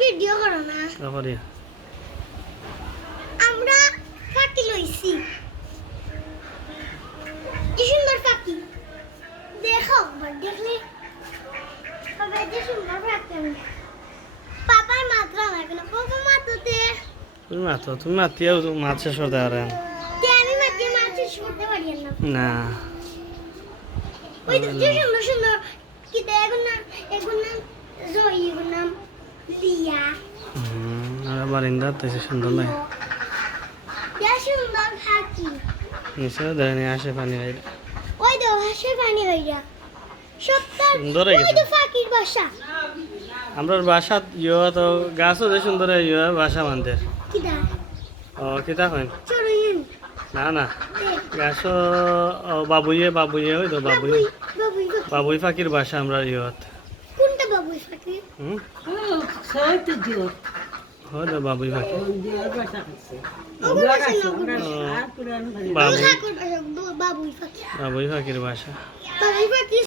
Video করো না তারপরে আমরা পাখি লইছি কি সুন্দর পাখি দেখো একবার দেখলে সবাই যে সুন্দর পাখি পাপাই মাত্র আমার কেন পাপা মাত্রতে তুমি মাতিয়েও মাছ শেষ করতে পারেন আমি মাত্র মাছ শেষ করতে পারি না না ওই তো যে সুন্দর সুন্দর কি এগুন নাম জয় এগুন নাম লিয়া আর বারিন্দা তো সুন্দর লাগে যা সুন্দর পাখি নিচে ধরে আসে পানি হয় ওই তো হাসে পানি হইয়া সপ্তাহ সুন্দর হয়ে ওই গেছে। তো পাখির বাসা আমরা বাসা তো গাছও যে সুন্দর বাসা মানতে কি দা ও কিতা কইন চড়ুইন না না গাছও বাবুইয়ে ওই তো বাবুই বাবুই পাখির বাসা আমরা কোনটা বাবুই পাখি সবাই তো জিও হয় তো বাবুই পাখি ওগুলো বাসা না ওগুলো আর পুরান বাবুই বাবুই পাখি বাবুই পাখির বাসা বাবুই পাখি